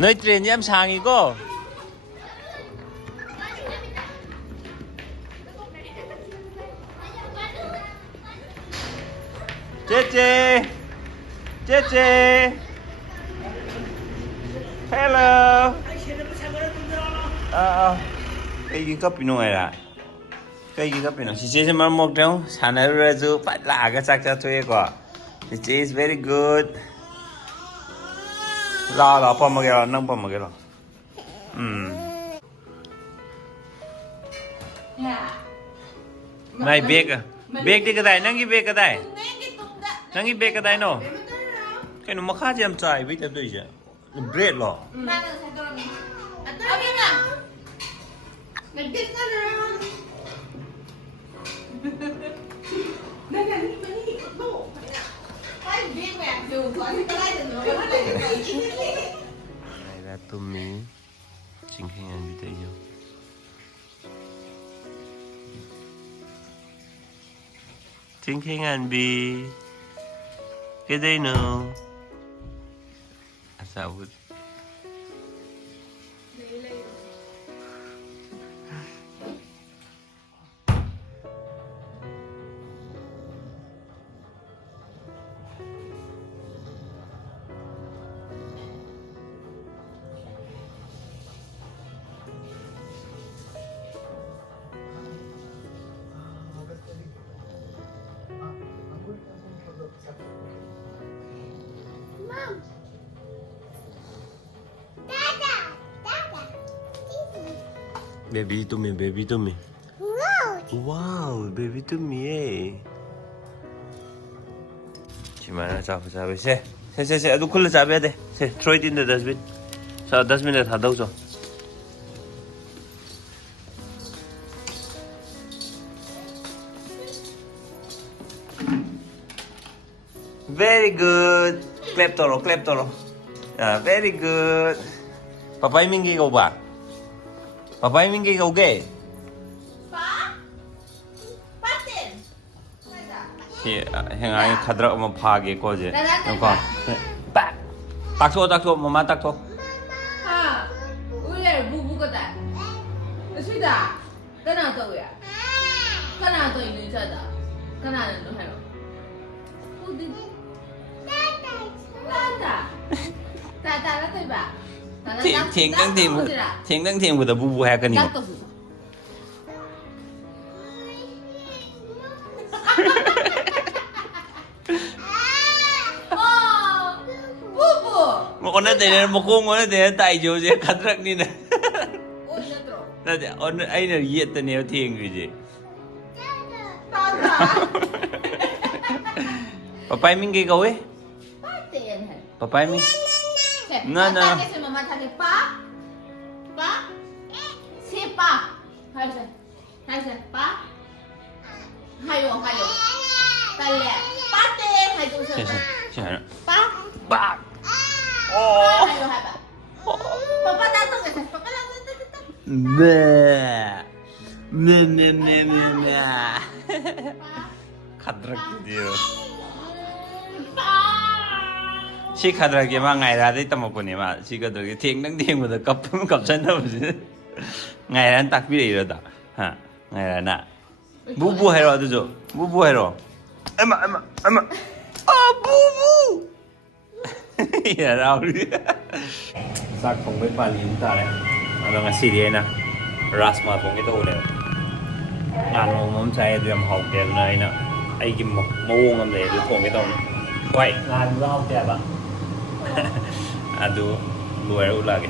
너희 트레인 얌 상이고. 제제. 제제. Hello. Cái gì cấp pino này là cái gì cấp pino. Chị chế mà một trong sản xuất ra chú phải là cái sắc cho thuê của. Chị chế is very good. Lo bỏ mà cái lo nâng bỏ mà cái lo. Này bê à? Bê đi cái này nâng cái bê cái này. Nâng cái bê cái này nó. Cái nó mà khác gì em trai biết em đây chứ. Bread lo. Đây là tôm mì chính hình ăn bị thấy không? Chính hình ăn bị cái đây nữa. Sao vậy? Baby to me, baby to me. Wow, baby to me. Chị mà nó chào về xe. Xe, adu khul chả về đây. Xe, throw it in the dustbin. Sao dustbin này thả đâu rồi? Very good. Clap toro. Very good. Papa mình cái gấu bà. Papa mình cái gấu ghê. Hiện ai khát rượu mà phá cái cô gì? Đúng không? Tắc thôi, mama tắc thôi. Ha, ui là bu cái đấy. Suy đã, cái nào tôi à? Cái nào tôi nhìn thấy đó? Cái nào nó hay không? Ta nó tôi bà. Thiện đang tìm của tờ bu hay cái gì? Một con này một con này tại chỗ gì khát rắc đi nè. Nó ấy là giết tên neo thiền cái gì? Papa mình cái câu ấy? Papa mình. No. Mama thằng pa. Si pa. Hay sao? Pa. Hayo. Tay lẹ. Pa tên hay tụi sao? Pa. Oh. Hayo hai ba. Papa datang ke? Papa datang. Khát rắc gì rồi? Chị khát rắc cái mà ngày ra đấy tao một con này mà chị khát rắc cái thiêng đang thiêng của tao cặp chân đâu chứ? Ngày ra tắc biết rồi đó, ha? Ngày ra nè. Bu hay rồi tụi bu hay rồi. Em à. Bu. Ya đâu đi. Sắc không biết bao nhiêu ta đấy. Ano nga sili na. Rasma kung ito ulit. Ano mong saya ito yung hawk kaya na ina. Ay kim mo. Mawungam na ito kung ito. Wait. Ano ba hawk kaya ba? Ado. Luar ulagi.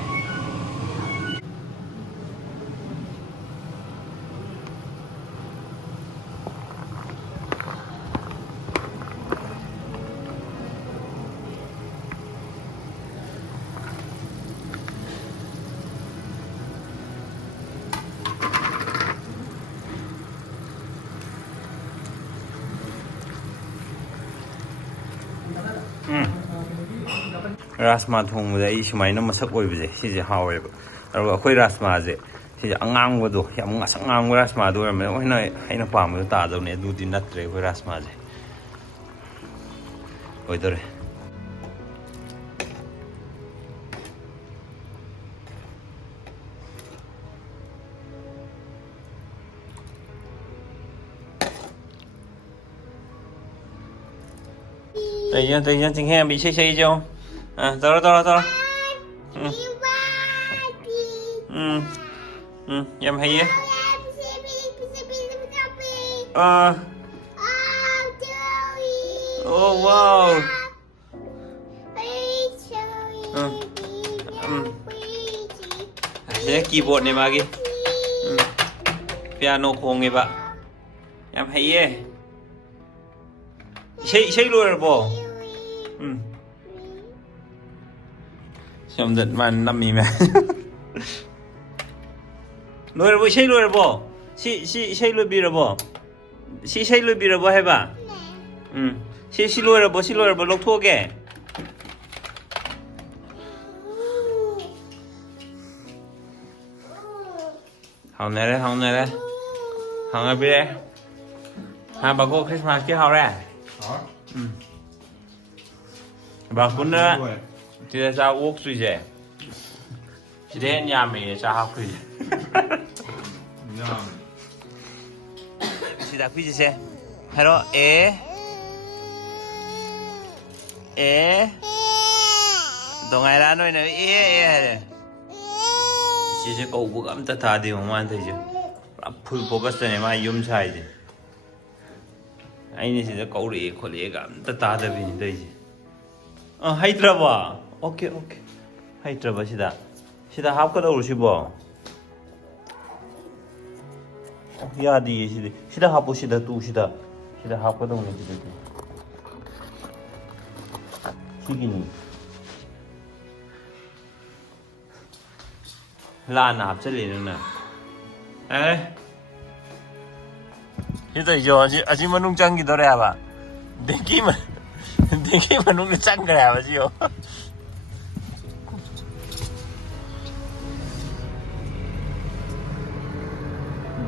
라스마 통보다 이 시마이는 뭐 섞어입지 시지 하오이고 그리고 거의 라스마제 시지 안강고도 양 상강고 라스마도 그러면 하이나 밤도 따도네 두디 나트레 거의 라스마제 어디더래 tự nhiên chính hè bị xây chưa tao em hay á oh wow thế keyboard này mà kì piano khung này bạn em hay á xây luôn rồi bộ xem giật màn 5 mì mẹ rồi bộ xây luôn rồi bộ xây luôn bị rồi bộ xây luôn bị rồi bộ hay bà xây luôn rồi bộ lục thua kìa hồng này đấy hồng ở bên đây bà cô Christmas kia hồng ra bà cũng nữa thì là sao uống suy dễ chỉ đến nhà mình sao học suy thì đã quý gì hello tụi ngày ra nói nữa chỉ sẽ cầu buộc âm ta thà đi mà anh thấy chưa full focus này mà yếm sai chứ anh này sẽ cầu đi khó lấy cả ta thà được vì đây chứ Hyderabad. Okay. Hyderabad 시다 합가다 오르시 봐. 야디 시다 합보시다 두시다. 시다 합가다 오는 시다. 시기니. 라나 합절리는 나. 에? 시다 이제 아직 만웅장기 노래야 봐. Thì mà nó chăn cái nào mà chịu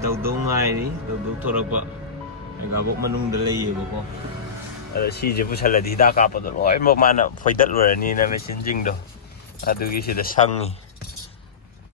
đầu ngay đi đầu thôi rồi cái bộ mình nung để lấy gì bộ si chỉ phải là đi đa cặp rồi một mà nó phải đất rồi nên là mới xin chinh đâu à từ cái gì là sang